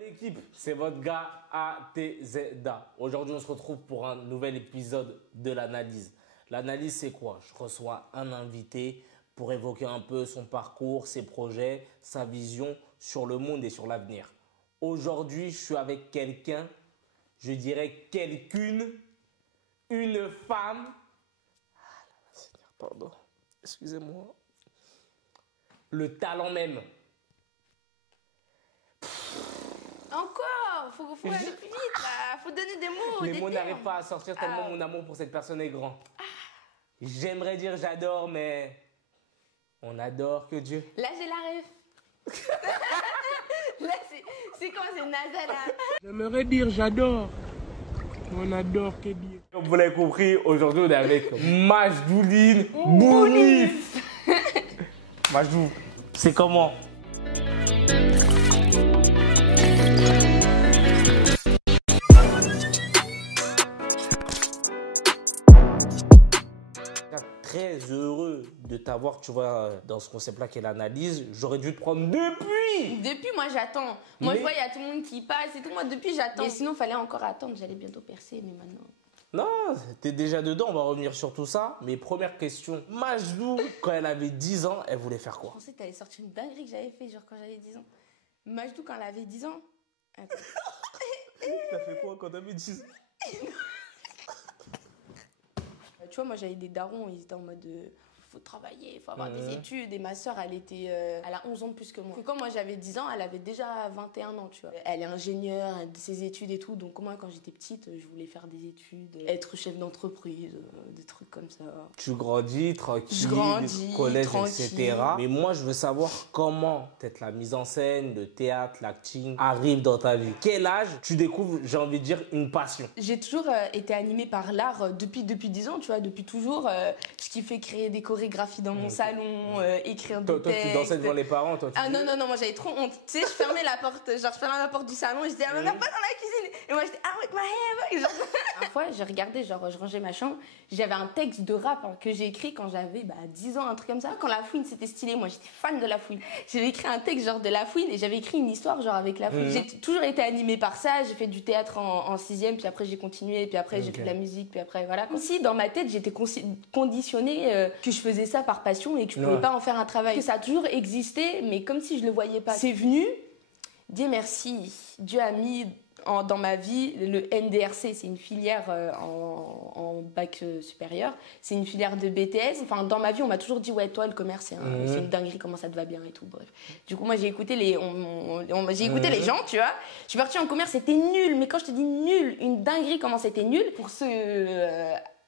L'équipe, c'est votre gars ATZA. Aujourd'hui, on se retrouve pour un nouvel épisode de l'analyse. L'analyse, c'est quoi? Je reçois un invité pour évoquer un peu son parcours, ses projets, sa vision sur le monde et sur l'avenir. Aujourd'hui, je suis avec quelqu'un, je dirais quelqu'une, une femme. Ah là là, Seigneur, pardon, excusez-moi. Le talent même. Encore, faut aller plus vite là, faut donner des mots. Les des mots termes. n'arrivent pas à sortir tellement mon amour pour cette personne est grand. J'aimerais dire j'adore, mais on adore que Dieu. Là j'ai la ref. Là c'est quand c'est NASA là. J'aimerais dire j'adore. On adore que dire. Comme vous l'avez compris, aujourd'hui on est avec Majdouline Bounif. Majdou, c'est comment? Très heureux de t'avoir, tu vois, dans ce concept-là qu'est l'analyse. J'aurais dû te prendre depuis. Depuis moi j'attends. Moi je vois il y a tout le monde qui passe et tout. Moi depuis j'attends. Et sinon fallait encore attendre. J'allais bientôt percer mais maintenant. Non, t'es déjà dedans, on va revenir sur tout ça. Mais première question, Majdou, quand elle avait 10 ans, elle voulait faire Je quoi? pensais que t'allais sortir une dinguerie que j'avais fait genre quand j'avais 10 ans. Majdou quand elle avait 10 ans. Attends. T'as fait quoi quand t'avais 10 ans? Tu vois, moi j'avais des darons, ils étaient en mode faut travailler, il faut avoir des études. Et ma soeur, elle a 11 ans de plus que moi. Quand moi j'avais 10 ans, elle avait déjà 21 ans, tu vois. Elle est ingénieure, elle a ses études et tout. Donc moi, quand j'étais petite, je voulais faire des études, être chef d'entreprise, des trucs comme ça. Tu grandis tranquille, Je grandis, collège, tranquille. etc. Mais moi, je veux savoir comment peut-être la mise en scène, le théâtre, l'acting arrive dans ta vie. Quel âge tu découvres, j'ai envie de dire, une passion? J'ai toujours été animée par l'art depuis 10 ans, tu vois, depuis toujours. Je kiffais créer des chorégraphies dans mon salon, écrire des Toi, textes. tu dansais devant les parents, toi? Ah non, moi j'avais trop honte. Tu sais, je fermais la porte, je fermais la porte du salon et je disais, ah, maman, pas dans la cuisine. Et moi j'étais, ah, with my hair. Une fois, j'ai regardé, je rangeais ma chambre, j'avais un texte de rap que j'ai écrit quand j'avais 10 ans, un truc comme ça. Quand La Fouine c'était stylé, moi j'étais fan de La Fouine. J'avais écrit un texte de La Fouine et j'avais écrit une histoire avec La Fouine. J'ai toujours été animée par ça, j'ai fait du théâtre en 6e, puis après j'ai continué, puis après j'ai fait de la musique, puis après voilà. Comme si dans ma tête j'étais conditionnée que je faisais ça par passion et que je pouvais pas en faire un travail. Que ça a toujours existé, mais comme si je le voyais pas. C'est venu, Dieu merci, Dieu a mis dans ma vie le NDRC, c'est une filière en bac supérieur, c'est une filière de BTS. Enfin, dans ma vie, on m'a toujours dit, ouais, toi, le commerce, c'est une dinguerie, comment ça te va bien et tout, bref. Du coup, moi, j'ai écouté les gens, tu vois. Je suis partie en commerce, c'était nul, mais quand je te dis nul, une dinguerie, comment c'était nul, pour ceux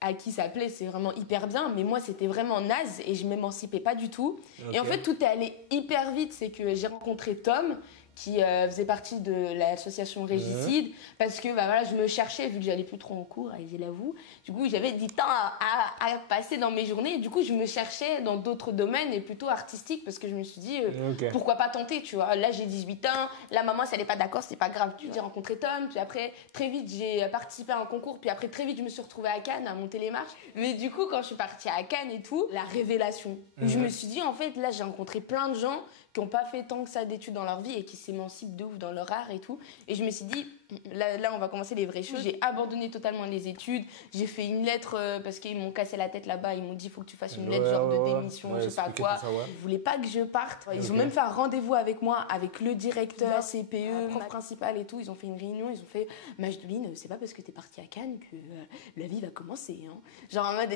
à qui ça plaît, c'est vraiment hyper bien, mais moi, c'était vraiment naze et je m'émancipais pas du tout. Et en fait, tout est allé hyper vite, c'est que j'ai rencontré Tom, qui faisait partie de l'association Régicide, parce que voilà, je me cherchais, vu que j'allais plus trop en cours, je l'avoue. Du coup, j'avais du temps à passer dans mes journées, et du coup, je me cherchais dans d'autres domaines, et plutôt artistiques, parce que je me suis dit, pourquoi pas tenter, tu vois. Là, j'ai 18 ans, la maman, si elle n'est pas d'accord, c'est pas grave. J'ai rencontré Tom, puis après, très vite, j'ai participé à un concours, puis après, très vite, je me suis retrouvée à Cannes, à monter les marches. Mais du coup, quand je suis partie à Cannes et tout, la révélation, je me suis dit, en fait, là, j'ai rencontré plein de gens qui n'ont pas fait tant que ça d'études dans leur vie et qui s'émancipent de ouf dans leur art et tout. Et je me suis dit, là on va commencer les vraies choses. J'ai abandonné totalement les études. J'ai fait une lettre parce qu'ils m'ont cassé la tête là-bas. Ils m'ont dit, il faut que tu fasses une lettre genre de démission, je sais pas quoi. Ils voulaient pas que je parte. Ils ont même fait un rendez-vous avec moi, avec le directeur, la CPE, prof principal et tout. Ils ont fait une réunion, ils ont fait, Majdouline, c'est pas parce que t'es partie à Cannes que la vie va commencer. Hein. Genre en mode,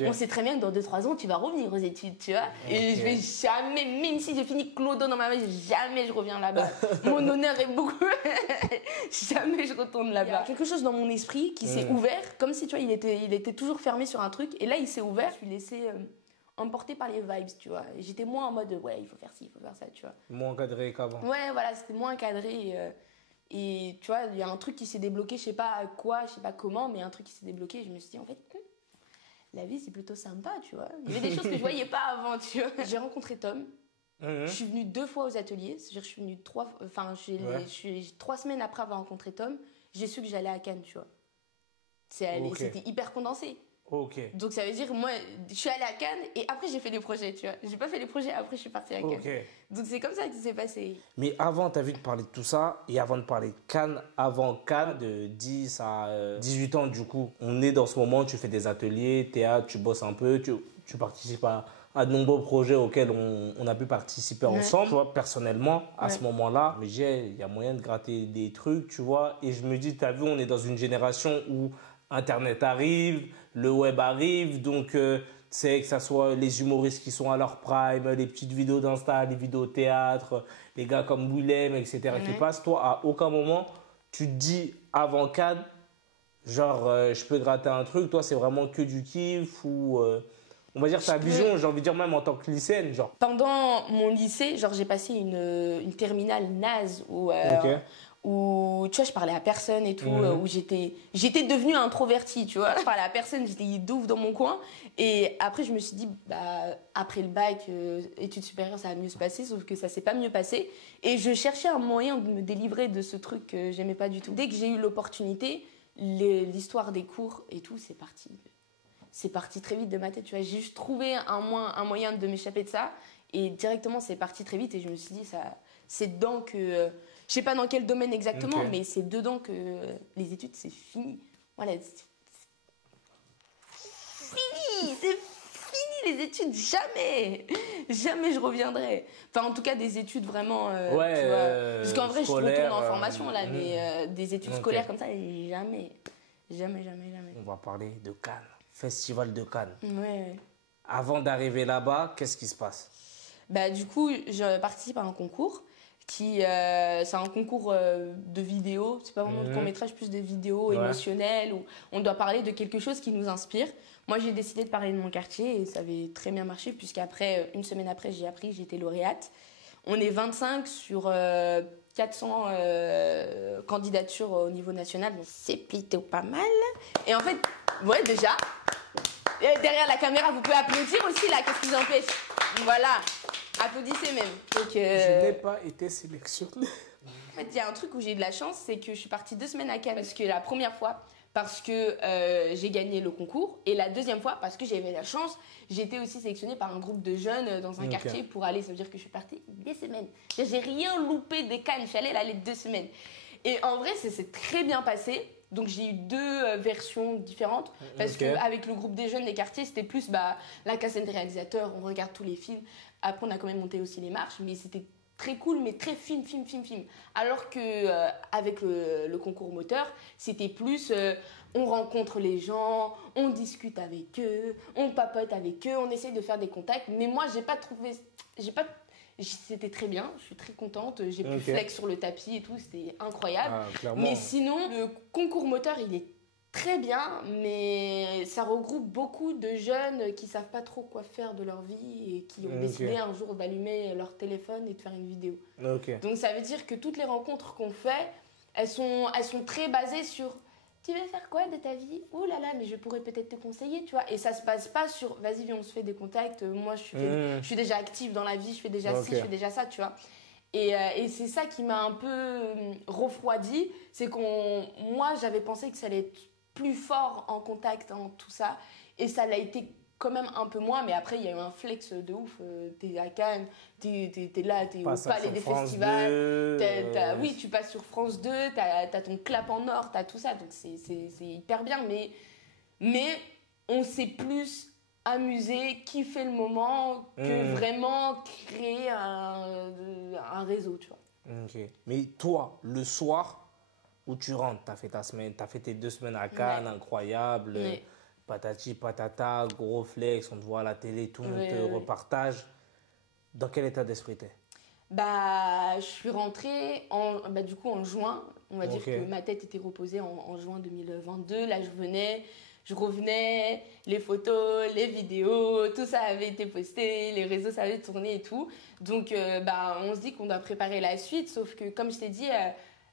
on sait très bien que dans 2-3 ans, tu vas revenir aux études, tu vois. Et je vais jamais, même si j'ai fini clodo dans ma vie, jamais je reviens là-bas. Mon honneur est beaucoup. Jamais je retourne là-bas. Il y a quelque chose dans mon esprit qui s'est ouvert, comme si tu vois, il était toujours fermé sur un truc. Et là, il s'est ouvert. Je suis laissée emportée par les vibes, tu vois. Et j'étais moins en mode, ouais, il faut faire ci, il faut faire ça, tu vois. Moins encadré qu'avant. Ouais, voilà, c'était moins encadré. Et tu vois, il y a un truc qui s'est débloqué, je sais pas quoi, je sais pas comment, mais un truc qui s'est débloqué. Je me suis dit, en fait, la vie, c'est plutôt sympa, tu vois. Il y avait des choses que je voyais pas avant, tu vois. J'ai rencontré Tom. Je suis venue 2 fois aux ateliers, c'est-à-dire je suis venue 3 semaines après avoir rencontré Tom, j'ai su que j'allais à Cannes, tu vois. C'était hyper condensé. Ok. Donc ça veut dire, moi, je suis allée à Cannes et après j'ai fait des projets, tu vois. J'ai pas fait les projets, après je suis partie à Cannes. Ok. Donc c'est comme ça que ça s'est passé. Mais avant, tu as vu de parler de tout ça, et avant de parler de Cannes, avant Cannes, de 10 à 18 ans, du coup, on est dans ce moment, tu fais des ateliers, théâtre, tu bosses un peu, tu participes à de nombreux projets auxquels on a pu participer ensemble. Toi, personnellement, à ce moment-là, mais il y a moyen de gratter des trucs, tu vois, et je me dis, tu as vu, on est dans une génération où Internet arrive, le web arrive, donc c'est que ça soit les humoristes qui sont à leur prime, les petites vidéos d'Insta, les vidéos théâtre, les gars comme Willem, etc. qui passent. Toi, à aucun moment, tu te dis avant Cannes, genre je peux gratter un truc. Toi, c'est vraiment que du kiff ou on va dire ta vision, j'ai envie de dire même en tant que lycéenne, genre. Pendant mon lycée, genre j'ai passé une terminale naze où où tu vois je parlais à personne et tout, où j'étais devenue introvertie, tu vois. Je parlais à personne, j'étais de ouf dans mon coin, et après je me suis dit après le bac études supérieures ça va mieux se passer, sauf que ça s'est pas mieux passé et je cherchais un moyen de me délivrer de ce truc que j'aimais pas du tout. Dès que j'ai eu l'opportunité, l'histoire des cours et tout, c'est parti très vite de ma tête, tu vois. J'ai juste trouvé un moyen de m'échapper de ça et directement c'est parti très vite et je me suis dit ça c'est dedans que je sais pas dans quel domaine exactement, mais c'est dedans que les études, c'est fini. Voilà, c'est fini les études, jamais je reviendrai. Enfin, en tout cas, des études vraiment, tu vois. Parce qu'en vrai, je retourne en formation, là, mais des études scolaires comme ça, jamais. On va parler de Cannes, Festival de Cannes. Ouais. Avant d'arriver là-bas, qu'est-ce qui se passe? Du coup, je participe à un concours. C'est un concours de vidéos, c'est pas vraiment de court-métrage, plus de vidéos émotionnelles où on doit parler de quelque chose qui nous inspire. Moi, j'ai décidé de parler de mon quartier et ça avait très bien marché puisqu'après, une semaine après, j'étais lauréate. On est 25 sur 400 candidatures au niveau national, donc c'est plutôt pas mal. Et en fait, ouais, déjà, derrière la caméra, vous pouvez applaudir aussi là, qu'est-ce qui vous empêche? Voilà. Applaudissez même. Donc, Je n'ai pas été sélectionnée. En fait, il y a un truc où j'ai eu de la chance, c'est que je suis partie 2 semaines à Cannes. Parce que la première fois, parce que j'ai gagné le concours. Et la deuxième fois, parce que j'avais la chance, j'ai été aussi sélectionnée par un groupe de jeunes dans un quartier pour aller. Ça veut dire que je suis partie 2 semaines. J'ai rien loupé des Cannes. Je suis allée là les 2 semaines. Et en vrai, c'est très bien passé. Donc j'ai eu 2 versions différentes parce qu'avec le groupe des jeunes des quartiers, c'était plus la caserne des réalisateurs, on regarde tous les films. Après, on a quand même monté aussi les marches, mais c'était très cool, mais très film. Alors que avec le concours moteur, c'était plus on rencontre les gens, on discute avec eux, on papote avec eux, on essaye de faire des contacts. Mais moi, c'était très bien, je suis très contente, j'ai pu flex sur le tapis et tout, c'était incroyable. Mais sinon, le concours moteur, il est très bien, mais ça regroupe beaucoup de jeunes qui savent pas trop quoi faire de leur vie et qui ont décidé un jour d'allumer leur téléphone et de faire une vidéo. Donc ça veut dire que toutes les rencontres qu'on fait, elles sont très basées sur tu veux faire quoi de ta vie? Oh là là, mais je pourrais peut-être te conseiller, tu vois. Et ça se passe pas sur vas-y, viens, on se fait des contacts. Moi, je suis déjà active dans la vie, je fais déjà ci, je fais déjà ça, tu vois. Et c'est ça qui m'a un peu refroidi. C'est moi, j'avais pensé que ça allait être plus fort en contact, en tout ça. Et ça l'a été quand même un peu moins. Mais après, il y a eu un flex de ouf. T'es à Cannes, t'es là, t'es au palais des festivals. Oui, tu passes sur France 2, t'as ton clap en or, t'as tout ça. Donc c'est hyper bien. Mais on s'est plus amusé, kiffer le moment que vraiment créer un réseau, tu vois. Mais toi, le soir où tu rentres, t'as fait ta semaine, t'as fait tes 2 semaines à Cannes, incroyable, patati patata, gros flex, on te voit à la télé, tout le monde te repartage. Dans quel état d'esprit t'es? Je suis rentrée du coup en juin. On va dire que ma tête était reposée en juin 2022. Là, je revenais, les photos, les vidéos, tout ça avait été posté, les réseaux, ça avait tourné et tout. Donc, on se dit qu'on doit préparer la suite. Sauf que, comme je t'ai dit,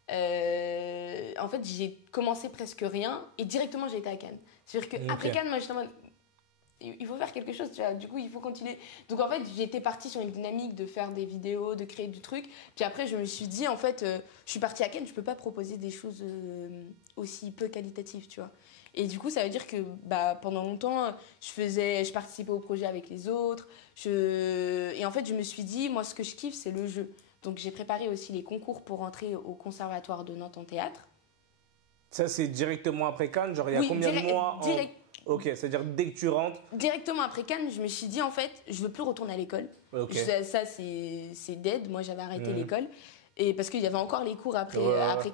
en fait, j'ai commencé presque rien et directement, j'ai été à Cannes. C'est-à-dire qu'après Cannes, moi, justement, il faut faire quelque chose, tu vois. Du coup, il faut continuer. Donc, en fait, j'étais partie sur une dynamique de faire des vidéos, de créer du truc. Puis après, je me suis dit, en fait, je suis partie à Cannes, je peux pas proposer des choses aussi peu qualitatives, tu vois. Et du coup, ça veut dire que pendant longtemps, je participais au projet avec les autres. Et en fait, je me suis dit, moi, ce que je kiffe, c'est le jeu. Donc, j'ai préparé aussi les concours pour entrer au Conservatoire de Nantes en théâtre. Ça, c'est directement après Cannes? Genre, il y a combien de mois Ok, c'est-à-dire dès que tu rentres. Directement après Cannes, je me suis dit, en fait, je veux plus retourner à l'école. Okay. Ça, c'est dead. Moi, j'avais arrêté l'école. Et parce qu'il y avait encore les cours après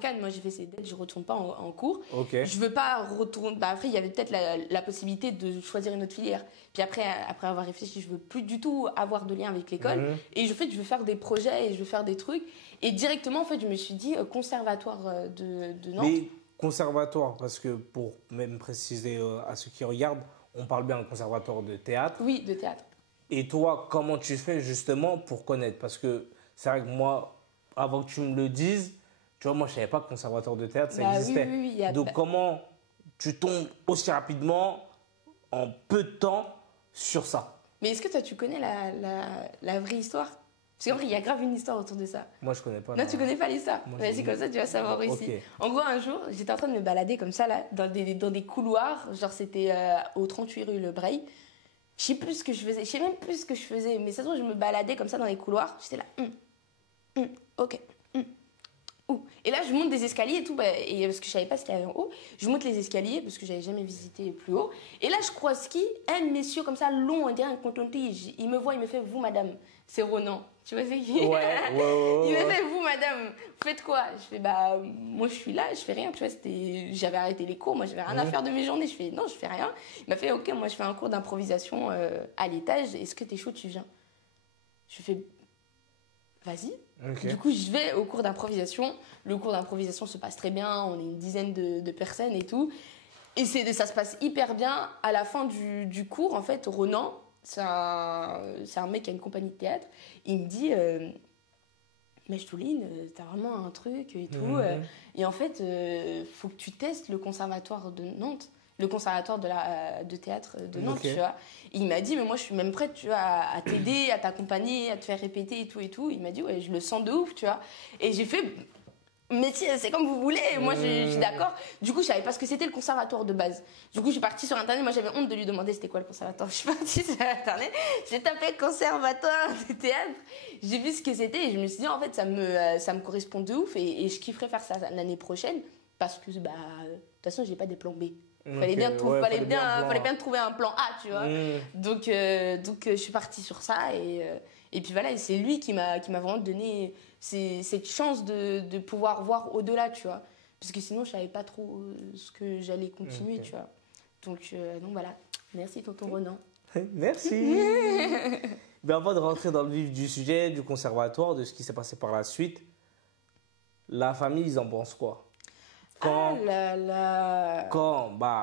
Cannes. Moi, j'ai fait c'est dead, je retourne pas en cours. Okay. Je veux pas retourner. Après, il y avait peut-être la possibilité de choisir une autre filière. Puis après avoir réfléchi, je veux plus du tout avoir de lien avec l'école. Et je veux faire des projets et je veux faire des trucs. Et directement, en fait, je me suis dit, conservatoire de Nantes. Mais conservatoire, parce que pour même préciser à ceux qui regardent, on parle bien de conservatoire de théâtre. Oui, de théâtre. Et toi, comment tu fais justement pour connaître? Parce que c'est vrai que moi, avant que tu me le dises, tu vois, moi, je ne savais pas que conservatoire de théâtre, ça existait. Oui, Donc, comment tu tombes aussi rapidement, en peu de temps, sur ça? Mais est-ce que toi, tu connais la vraie histoire? Parce qu'en vrai, il y a grave une histoire autour de ça. Moi, je connais pas. Non, tu connais pas l'histoire. Vas-y, comme ça, tu vas savoir aussi. Okay. En gros, un jour, j'étais en train de me balader comme ça, là, dans des couloirs. Genre, c'était au 38 rue Le Breil. Je sais plus ce que je faisais. Je sais même plus ce que je faisais. Mais ça se trouve, je me baladais comme ça dans les couloirs. J'étais là. Ok. Et là, je monte des escaliers et tout. Et parce que je savais pas ce qu'il y avait en haut. Je monte les escaliers parce que j'avais jamais visité plus haut. Et là, je croise qui? Un monsieur comme ça, long, on dirait un coton-tige. Il me voit, il me fait, vous, madame. C'est Ronan. Tu vois, c'est qui? Ouais. Il me fait, vous, madame, vous faites quoi? Je fais, moi, je suis là, je fais rien. Tu vois, j'avais arrêté les cours, moi, j'avais rien à faire de mes journées. Je fais, non, je fais rien. Il m'a fait, ok, moi, je fais un cours d'improvisation à l'étage. Est-ce que t'es chaud, tu viens? Je fais, vas-y. Okay. Du coup, je vais au cours d'improvisation. Le cours d'improvisation se passe très bien. On est une dizaine de personnes et tout. Et ça se passe hyper bien. À la fin du cours, en fait, Ronan, c'est un mec qui a une compagnie de théâtre. Il me dit, Mejtouline, t'as vraiment un truc et tout. Et en fait, faut que tu testes le conservatoire de Nantes. Le conservatoire de théâtre de Nantes, tu vois. Il m'a dit, mais moi, je suis même prête, tu vois, à t'aider, à t'accompagner, à te faire répéter et tout et tout. Il m'a dit, ouais, je le sens de ouf, tu vois. Et j'ai fait, mais c'est comme vous voulez. Moi, je suis d'accord. Du coup, je savais pas ce que c'était le conservatoire de base. Du coup, je suis partie sur Internet. Moi, j'avais honte de lui demander c'était quoi le conservatoire. Je suis partie sur Internet. J'ai tapé conservatoire de théâtre. J'ai vu ce que c'était et je me suis dit, en fait, ça me correspond de ouf et je kifferais faire ça l'année prochaine parce que, de toute façon, j'ai pas des plans B. Fallait bien trouver un plan A, tu vois. Donc, je suis partie sur ça et puis voilà, et c'est lui qui m'a vraiment donné cette chance de pouvoir voir au-delà, tu vois. Parce que sinon, je savais pas trop ce que j'allais continuer, tu vois. Donc voilà. Merci, tonton Ronan. Merci. Mais avant de rentrer dans le vif du sujet, du conservatoire, de ce qui s'est passé par la suite, la famille, ils en pensent quoi? Quand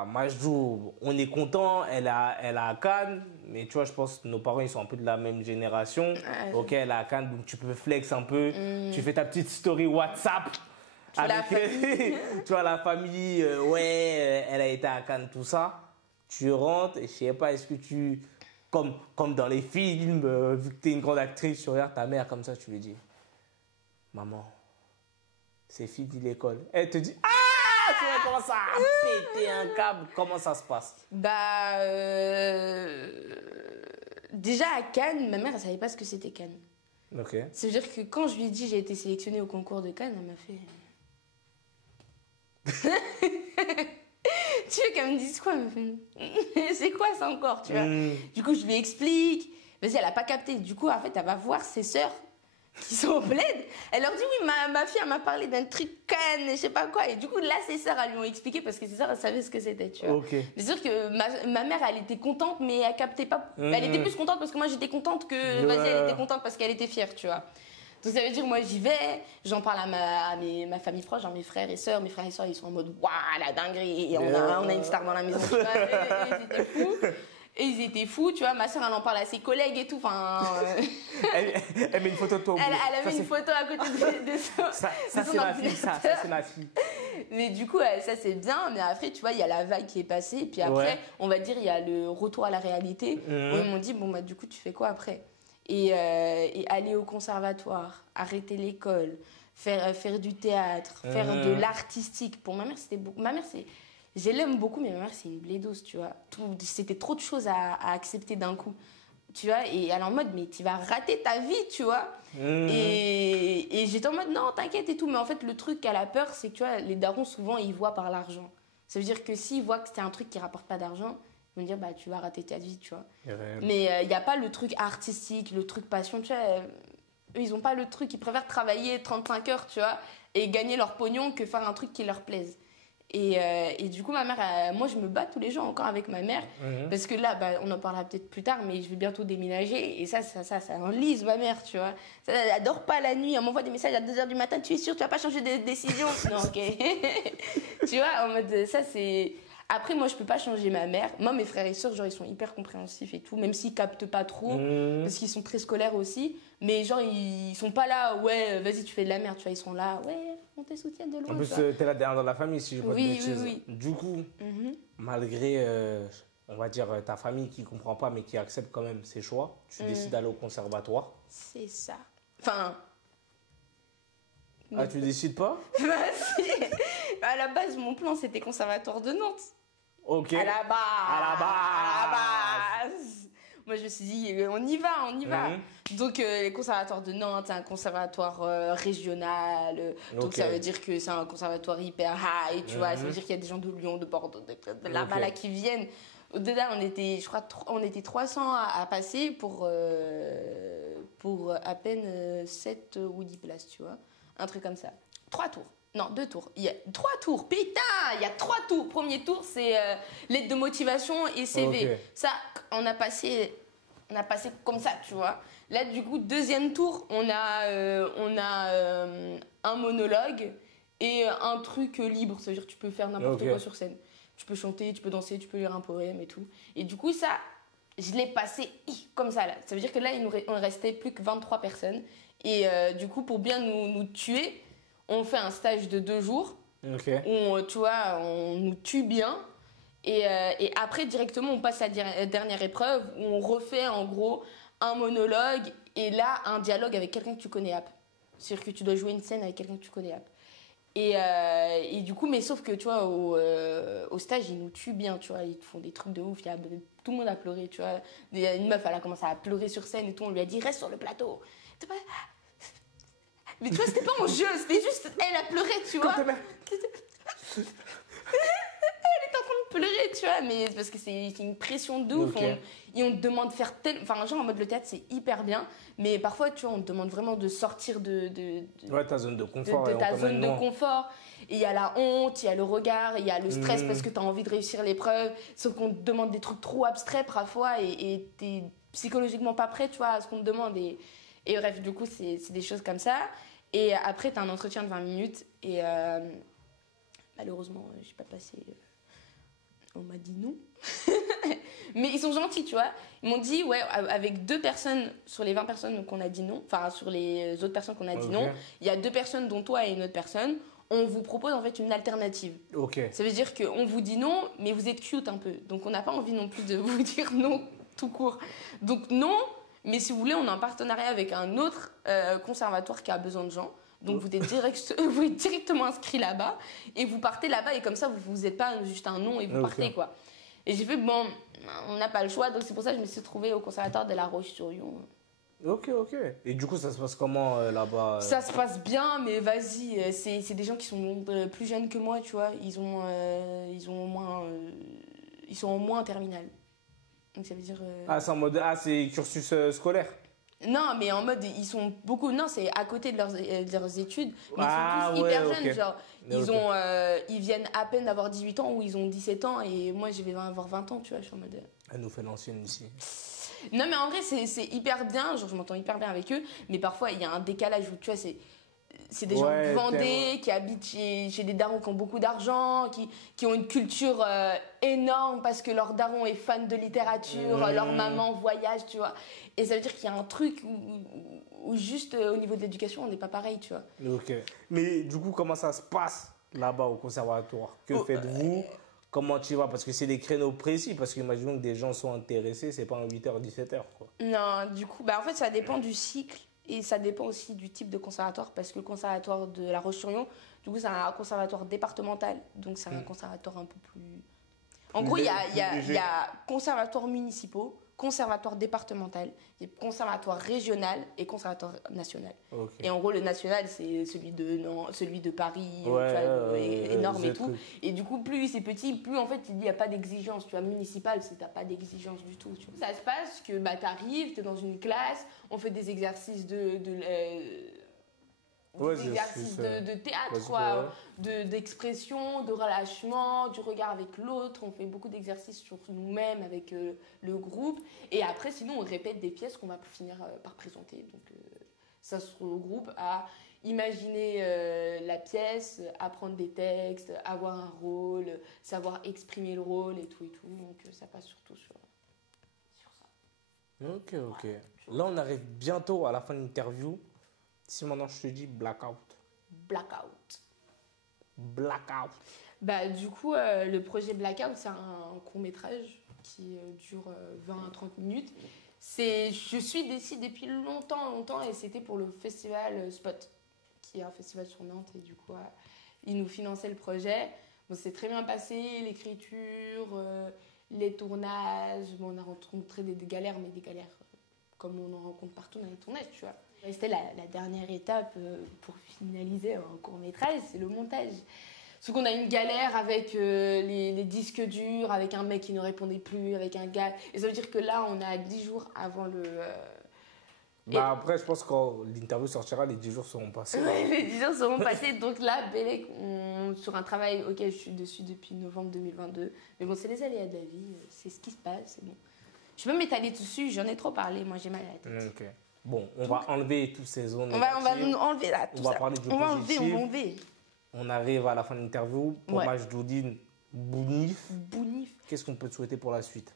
Majdou, on est content, elle a à Cannes, mais tu vois, je pense que nos parents, ils sont un peu de la même génération. Ok, elle a à Cannes, donc tu peux flex un peu. Tu fais ta petite story WhatsApp. Avec, tu vois, la famille, elle a été à Cannes, tout ça. Tu rentres, et je sais pas, est-ce que tu, comme dans les films, vu que tu es une grande actrice, tu regardes ta mère comme ça, tu lui dis, maman, c'est fini l'école. Elle te dit, tu vas commencer à péter un câble. Comment ça se passe? Déjà à Cannes, ma mère, elle savait pas ce que c'était Cannes. Ok. Ça veut dire que quand je lui ai dit j'ai été sélectionnée au concours de Cannes, elle m'a fait... Tu veux qu'elle me dise quoi? Elle m'a fait... C'est quoi ça encore, tu vois? Du coup, je lui explique. Vas-y, elle a pas capté. Du coup, en fait, elle va voir ses sœurs qui sont au bled. Elle leur dit oui, ma fille, elle m'a parlé d'un truc Cannes, je sais pas quoi. Et du coup, là, ses sœurs, elles lui ont expliqué parce que ses sœurs, elles savaient ce que c'était, tu vois. Okay. C'est sûr que ma mère, elle était contente, mais elle captait pas. Elle était plus contente parce que moi, j'étais contente que... Vas-y, elle était contente parce qu'elle était fière, tu vois. Donc ça veut dire, moi, j'y vais, j'en parle à ma famille proche, genre mes frères et sœurs. Mes frères et sœurs, ils sont en mode, waouh, la dinguerie, et on a une star dans la maison, tu vois. Et c'était fou. Et ils étaient fous, tu vois. Ma soeur, elle en parle à ses collègues et tout. Enfin, elle met une photo de toi. Elle a mis une photo à côté de ça c'est ma fille, ça c'est ma fille. Mais du coup, ça c'est bien. Mais après, tu vois, il y a la vague qui est passée. Puis après, on va dire, il y a le retour à la réalité. Où ils m'ont dit, bon, bah, du coup, tu fais quoi après? Et aller au conservatoire, arrêter l'école, faire du théâtre, faire de l'artistique. Pour ma mère, c'était beaucoup. Ma mère, je l'aime beaucoup, mais ma mère, c'est une blédose, tu vois. C'était trop de choses à accepter d'un coup. Tu vois, et elle est en mode, mais tu vas rater ta vie, tu vois. Et j'étais en mode, non, t'inquiète et tout. Mais en fait, le truc qu'elle a peur, c'est que, tu vois, les darons, souvent, ils voient par l'argent. Ça veut dire que s'ils voient que c'est un truc qui rapporte pas d'argent, ils vont dire, bah, tu vas rater ta vie, tu vois. Mais il n'y a pas le truc artistique, le truc passion, tu vois. Eux, ils ont pas le truc, ils préfèrent travailler 35 heures, tu vois, et gagner leur pognon que faire un truc qui leur plaise. Et du coup, ma mère, moi, je me bats tous les jours encore avec ma mère. Parce que là, bah, on en parlera peut-être plus tard, mais je vais bientôt déménager. Et ça enlise ma mère, tu vois. Elle adore pas la nuit. Elle m'envoie des messages à 2h du matin. Tu es sûre, tu vas pas changer de décision? Non, ok. Tu vois, en mode, ça, c'est... Après, moi, je peux pas changer ma mère. Moi, mes frères et sœurs, genre, ils sont hyper compréhensifs et tout, même s'ils captent pas trop, parce qu'ils sont très scolaires aussi. Mais genre, ils sont pas là, ouais, vas-y, tu fais de la merde, tu vois. Ils sont là, ouais, on te soutient de loin. En plus, t'es la dernière dans la famille, si je ne dis pas de bêtises. Oui. Du coup, malgré, on va dire, ta famille qui comprend pas, mais qui accepte quand même ses choix, tu décides d'aller au conservatoire. C'est ça. Enfin... Ah, tu décides pas? Bah si. À la base, mon plan, c'était conservatoire de Nantes. Ok. À la base. Moi, je me suis dit, on y va. Donc, les conservatoires de Nantes, c'est un conservatoire régional. Donc, ça veut dire que c'est un conservatoire hyper high, tu vois. Ça veut dire qu'il y a des gens de Lyon, de Bordeaux, de là-bas, là, qui viennent. Au-delà, je crois, on était 300 à passer pour à peine 7 ou 10 places, tu vois. Un truc comme ça. 3 tours. Non, 2 tours. Il y a 3 tours. Putain, il y a 3 tours. Premier tour, c'est lettre de motivation et CV. Ça, on a passé comme ça, tu vois. Là, du coup, deuxième tour, on a un monologue et un truc libre. Ça veut dire que tu peux faire n'importe quoi sur scène. Tu peux chanter, tu peux danser, tu peux lire un poème et tout. Et du coup, ça, je l'ai passé comme ça, là. Ça veut dire que là, il ne restait plus que 23 personnes. Et du coup, pour bien nous tuer, on fait un stage de 2 jours. Où, tu vois, on nous tue bien. Et après, directement, on passe à la dernière épreuve où on refait, en gros, un monologue et là, un dialogue avec quelqu'un que tu connais. C'est-à-dire que tu dois jouer une scène avec quelqu'un que tu connais. Et du coup, mais sauf que, tu vois, au stage, ils nous tuent bien, tu vois. Ils font des trucs de ouf. Tout le monde a pleuré, tu vois. Une meuf, elle a commencé à pleurer sur scène et tout. On lui a dit, reste sur le plateau. Mais tu vois, c'était pas mon jeu, c'était juste, elle a pleuré, tu vois. Elle était en train de pleurer, tu vois, mais parce que c'est une pression de ouf. Et on te demande de faire Enfin, genre, en mode, le théâtre, c'est hyper bien, mais parfois, tu vois, on te demande vraiment de sortir de ta zone de confort. De ta zone de confort. Et il y a la honte, il y a le regard, il y a le stress parce que tu as envie de réussir l'épreuve, sauf qu'on te demande des trucs trop abstraits parfois et t'es psychologiquement pas prêt, tu vois, à ce qu'on te demande. Et bref, du coup, c'est des choses comme ça. Et après, tu as un entretien de 20 minutes. Et malheureusement, j'ai pas passé. On m'a dit non. Mais ils sont gentils, tu vois. Ils m'ont dit, ouais, avec 2 personnes sur les 20 personnes qu'on a dit non, enfin, sur les autres personnes qu'on a dit non, il y a 2 personnes, dont toi et une autre personne. On vous propose en fait une alternative. Ça veut dire qu'on vous dit non, mais vous êtes cute un peu. Donc, on n'a pas envie non plus de vous dire non tout court. Donc, non. Mais si vous voulez, on a un partenariat avec un autre conservatoire qui a besoin de gens. Donc, vous êtes directement inscrit là-bas. Et vous partez là-bas. Et comme ça, vous n'êtes pas juste un nom et vous partez, quoi. Et j'ai fait, bon, on n'a pas le choix. Donc, c'est pour ça que je me suis retrouvée au conservatoire de La Roche-sur-Yon. Ok. Et du coup, ça se passe comment là-bas Ça se passe bien, mais vas-y. C'est des gens qui sont plus jeunes que moi, tu vois. Ils sont au moins en terminale. Donc ça veut dire... c'est en mode... c'est cursus scolaire. Non, mais en mode, ils sont beaucoup... Non, c'est à côté de leurs études. Mais ils sont tous hyper jeunes, genre. Ils viennent à peine d'avoir 18 ans ou ils ont 17 ans. Et moi, je vais avoir 20 ans, tu vois. Je suis en mode... Elle nous fait l'ancienne ici. Non, mais en vrai, c'est hyper bien. Genre, je m'entends hyper bien avec eux. Mais parfois, il y a un décalage où, tu vois, c'est des gens de Vendée qui habitent chez des darons qui ont beaucoup d'argent, qui ont une culture énorme parce que leur daron est fan de littérature, leur maman voyage, tu vois. Et ça veut dire qu'il y a un truc où juste au niveau de l'éducation, on n'est pas pareil, tu vois. Mais du coup, comment ça se passe là-bas au conservatoire? Que faites-vous? Comment tu vas? Parce que c'est des créneaux précis. Parce qu'imaginons que des gens sont intéressés, c'est pas un 8h, 17h, quoi. Non, du coup, en fait, ça dépend du cycle et ça dépend aussi du type de conservatoire. Parce que le conservatoire de La Roche-sur-Yon, du coup, c'est un conservatoire départemental. Donc, c'est un conservatoire un peu plus. En gros, il y a conservatoires municipaux, conservatoire départemental, il y a conservatoire régional et conservatoire national. Okay. Et en gros, le national, c'est celui de Paris, tu vois, énorme et tout. Et du coup, plus c'est petit, plus en fait, il n'y a pas d'exigence. Tu vois, municipal, tu n'as pas d'exigence du tout. Tu vois. Ça se passe que t'arrives, tu es dans une classe, on fait des exercices d'exercices de théâtre, quoi, d'expression, de relâchement, du regard avec l'autre. On fait beaucoup d'exercices sur nous-mêmes avec le groupe. Et après, sinon, on répète des pièces qu'on va finir par présenter. Donc, ça se regroupe à imaginer la pièce, apprendre des textes, avoir un rôle, savoir exprimer le rôle et tout et tout. Donc, ça passe surtout sur ça. Ok. Ouais, là, on arrive bientôt à la fin de l'interview. Si maintenant je te dis blackout. Blackout. Du coup, le projet Blackout, c'est un court-métrage qui dure 20 à 30 minutes. Je suis d'ici depuis longtemps et c'était pour le festival Spot, qui est un festival sur Nantes. Et du coup, ils nous finançaient le projet. Bon, c'est très bien passé, l'écriture, les tournages. Bon, on a rencontré des galères, mais des galères comme on en rencontre partout dans les tournages, tu vois. C'était la dernière étape pour finaliser un court-métrage, c'est le montage. Sauf qu'on a une galère avec les disques durs, avec un mec qui ne répondait plus, avec un gars. Et ça veut dire que là, on a 10 jours avant le... Après, je pense que quand l'interview sortira, les 10 jours seront passés. Ouais, les 10 jours seront passés. Donc là, Bélec, sur un travail auquel je suis dessus depuis novembre 2022. Mais bon, c'est les aléas de la vie, c'est ce qui se passe, c'est bon. Je peux m'étaler dessus, j'en ai trop parlé, moi j'ai mal à la tête. Ok. Bon, on va enlever toutes ces zones. On va enlever là, tout on va ça. parler du on va enlever. On arrive à la fin de l'interview. Pour Majdoudine Bounif. Qu'est-ce qu'on peut te souhaiter pour la suite?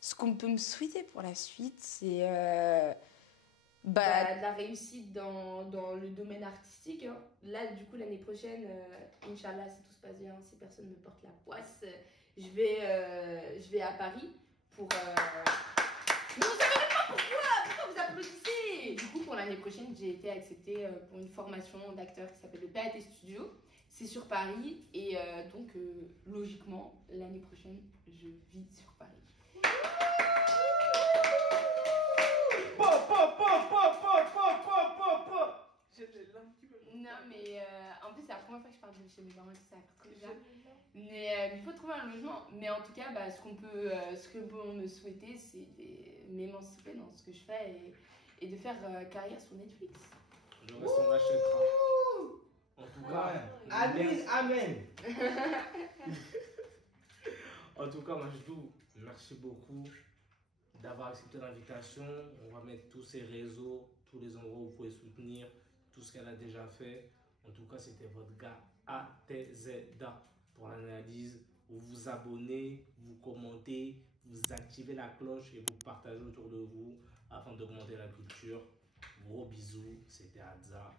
Ce qu'on peut me souhaiter pour la suite, c'est de la réussite dans le domaine artistique. Hein. Là, du coup, l'année prochaine, Inch'Allah, si tout se passe bien, si personne ne me porte la poisse, je vais à Paris pour... Mais on ne savait même pas pourquoi vous applaudissez? Du coup, pour l'année prochaine, j'ai été acceptée pour une formation d'acteur qui s'appelle le PAT Studio. C'est sur Paris et donc, logiquement, l'année prochaine, je vis sur Paris. Non, mais en plus, c'est la première fois que je parle de chez mes parents, ça va faire trop bizarre. Mais il faut trouver un logement. Mais en tout cas, ce que peut me souhaiter, c'est de m'émanciper dans ce que je fais et de faire carrière sur Netflix. Le reste, on achètera. En tout cas, amen. En tout cas, Majdou, merci beaucoup d'avoir accepté l'invitation. On va mettre tous ces réseaux, tous les endroits où vous pouvez soutenir, tout ce qu'elle a déjà fait. En tout cas, c'était votre gars ATZDA pour l'analyse. Vous vous abonnez, vous commentez, vous activez la cloche et vous partagez autour de vous afin d'augmenter la culture. Gros bisous, c'était Adza.